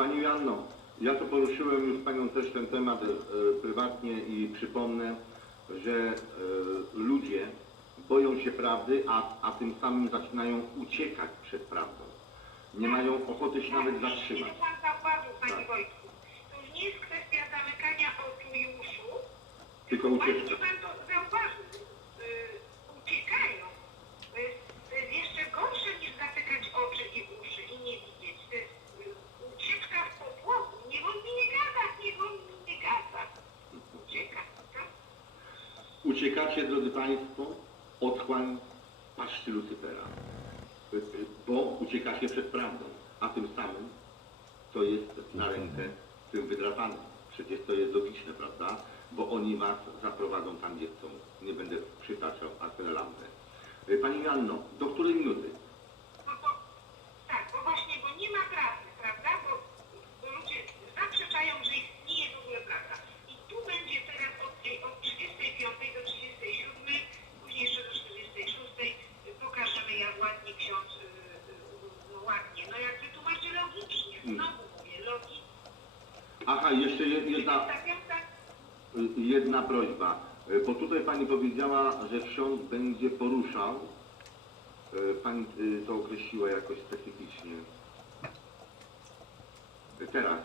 Pani Joanno, ja to poruszyłem już z Panią też ten temat e, prywatnie i przypomnę, że e, ludzie boją się prawdy, a, a tym samym zaczynają uciekać przed prawdą. Nie mają ochoty się nawet zatrzymać. Pan zauważył, panie Tak. Wojtku, to już nie jest kwestia zamykania oczu i uszu, Tylko właśnie ucieczka. pan to zauważył. Yy, uciekają. To jest, to jest jeszcze gorsze niż zatykać oczy i uszy i nie widzieć. To jest yy, ucieczka w popłochu. Niech on mi nie gada, niech on mi nie gada. Ucieka. Tak? Uciekacie, drodzy Państwo, otchłań paszczy Lucypera. Y, Bo uciekacie przed prawdą, a tym samym to jest na rękę tym wydrapanym. Przecież to jest logiczne, prawda? Bo oni was zaprowadzą tam, gdzie chcą. Nie będę przytaczał akceleramę. Pani Janno, do której minuty? No to tak, bo właśnie, bo nie ma prawdy, prawda? Bo, bo ludzie zaprzeczają, że istnieje w ogóle prawda. I tu będzie teraz od, tej, od 35 do 37, później jeszcze do 46 pokażemy jak ładnie ksiądz, y, y, no ładnie, no jak wytłumaczy logicznie, znowu mówię, logicznie. Aha, jeszcze je- jedna, Ta piąta, y, jedna prośba. Y, Bo tutaj Pani powiedziała, że ksiądz będzie poruszał. Y, Pani y, to określiła jakoś specyficznie. Teraz.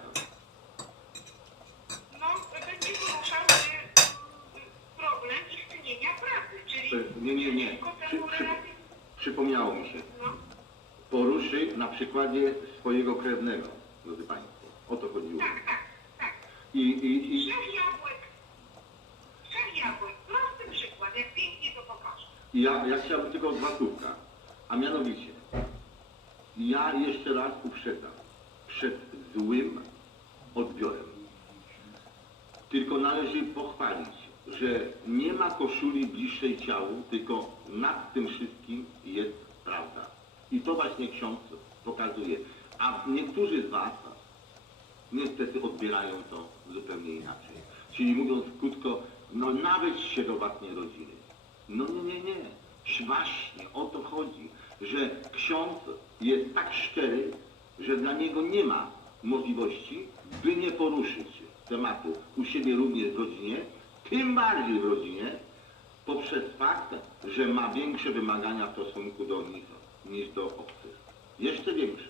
no będzie poruszał y, problem istnienia prawdy, czyli Nie, nie, nie. Przy, przy, przypomniało mi się. no. Poruszy na przykładzie swojego krewnego, drodzy Państwo. O to chodziło. Tak, tak, tak. I, i, i, jak pięknie to ja, ja chciałbym tylko dwa słówka. A mianowicie, ja jeszcze raz uprzedzam przed złym odbiorem. Tylko należy pochwalić, że nie ma koszuli bliższej ciału, tylko nad tym wszystkim jest prawda. I to właśnie ksiądz pokazuje. A niektórzy z Was niestety odbierają to zupełnie inaczej. Czyli mówiąc krótko, no nawet się do Was nie rodzili. No nie, nie, nie. Właśnie o to chodzi, że ksiądz jest tak szczery, że dla niego nie ma możliwości, by nie poruszyć tematu u siebie również w rodzinie, tym bardziej w rodzinie, poprzez fakt, że ma większe wymagania w stosunku do nich niż do obcych. Jeszcze większe.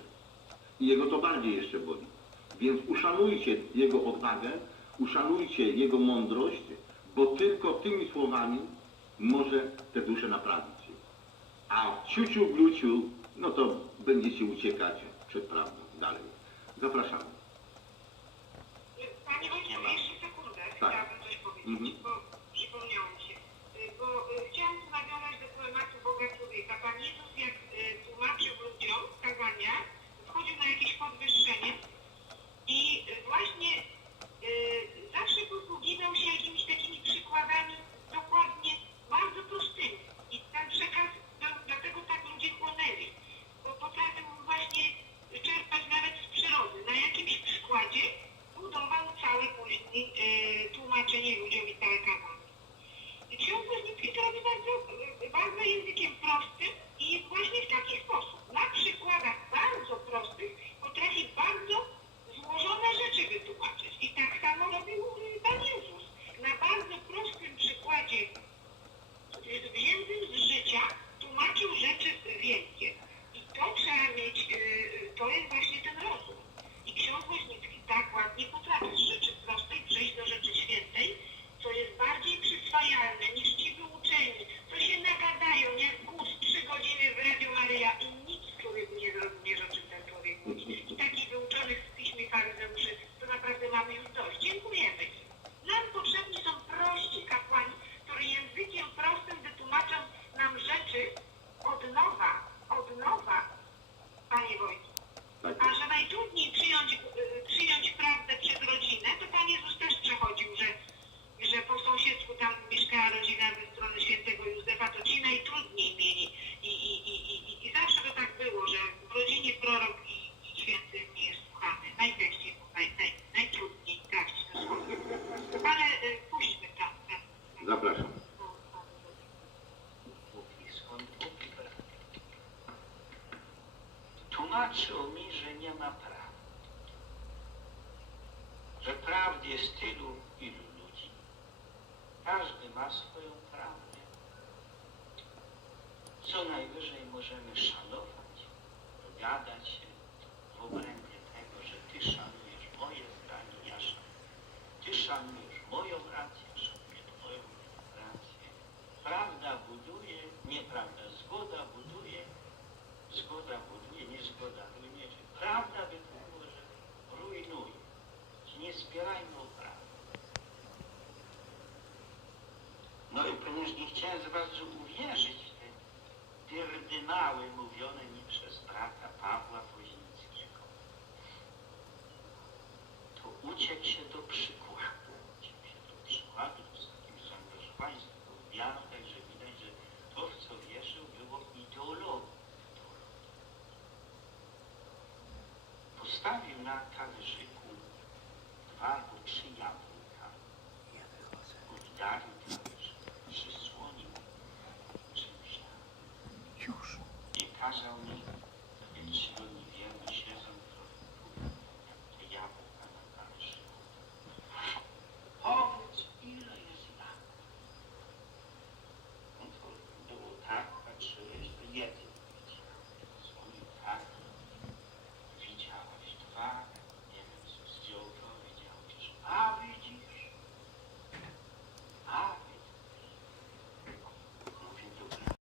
I jego to bardziej jeszcze boli. Więc uszanujcie jego odwagę, uszanujcie jego mądrość, bo tylko tymi słowami może te dusze naprawić. A ciuciu bluciu, no to będziecie uciekać przed prawdą dalej. Zapraszamy. Panie Wojtku, jeszcze sekundę. Tak. Chciałabym coś powiedzieć, Mhm. bo przypomniało mi się. Y, Bo y, chciałam tu nawiązać do tematu Boga człowieka. Pan Jezus, jak y, tłumaczył ludziom kazania, wchodził na jakieś podwyższenie i y, właśnie y, zawsze posługiwał się jakimiś takimi przykładami dokładnie bardzo prostymi. I ten przekaz, do- dlatego tak ludzie chłonęli, bo potrafił właśnie czerpać nawet z przyrody. Na jakimś przykładzie budował całe później y, tłumaczenie ludziom i całe kazanie. I ksiądz Woźnicki to robi bardzo, y, bardzo językiem prostym i właśnie w taki sposób. Na przykładach bardzo prostych potrafi bardzo złożone rzeczy wytłumaczyć. I tak samo robił y, Pan Jezus. Na bardzo prostym przykładzie y, wziętym z życia tłumaczył rzeczy wielkie. I to trzeba mieć, y, y, to jest właśnie ten rozum. I ksiądz Woźnicki ładnie potrafi z rzeczy prostej przejść do rzeczy świętej, co jest bardziej przyswajalne niż ci wyuczeni, co się nagadają, jak głos trzy godziny w Radio Maryja i nic człowiek nie zrozumiesz, o czym ten człowiek mówi. I takich wyuczonych w piśmie faryzeuszy, to naprawdę mamy już dość. Dziękujemy im. Nam potrzebni są prości kapłani, którzy językiem prostym wytłumaczą nam rzeczy od nowa, od nowa, Panie Wojtku. Tak. A że najtrudniej przyjąć, y, przyjąć prawdę przez rodzinę, to Pan Jezus też przechodził, że, że po sąsiedzku mieszkała rodzina ze strony świętego Józefa, to ci najtrudniej mieli. I, i, i, i, i zawsze to tak było, że w rodzinie prorok i, i święty nie jest słuchany. Najczęściej, naj, naj, najtrudniej trafić na słowo. Ale y, puśćmy tam. tam, tam. Zapraszam. Tłumaczył mi, że nie ma prawa. że prawd jest tylu, ilu. Każdy ma swoją prawdę. Co najwyżej możemy szanować, dogadać się w obrębie tego, że Ty szanujesz moje zdanie, ja szanuję. Ty szanujesz moją rację, szanuję Twoją rację. Prawda buduje, nieprawda, zgoda buduje, zgoda buduje, niezgoda rujnie. Prawda że rujnuje. Nie spierajmy nie chciałem z was uwierzyć w te pierdynały mówione mi przez brata Pawła Woźnickiego, to uciekł się do przykładu. Uciekł się do przykładu z takim zaangażowaniem, taką wiarą, także widać, że to, w co wierzył, było ideologią. Postawił na talerzyku dwa albo trzy jabłka. Już. I kazał mi, dziś oni wiemy się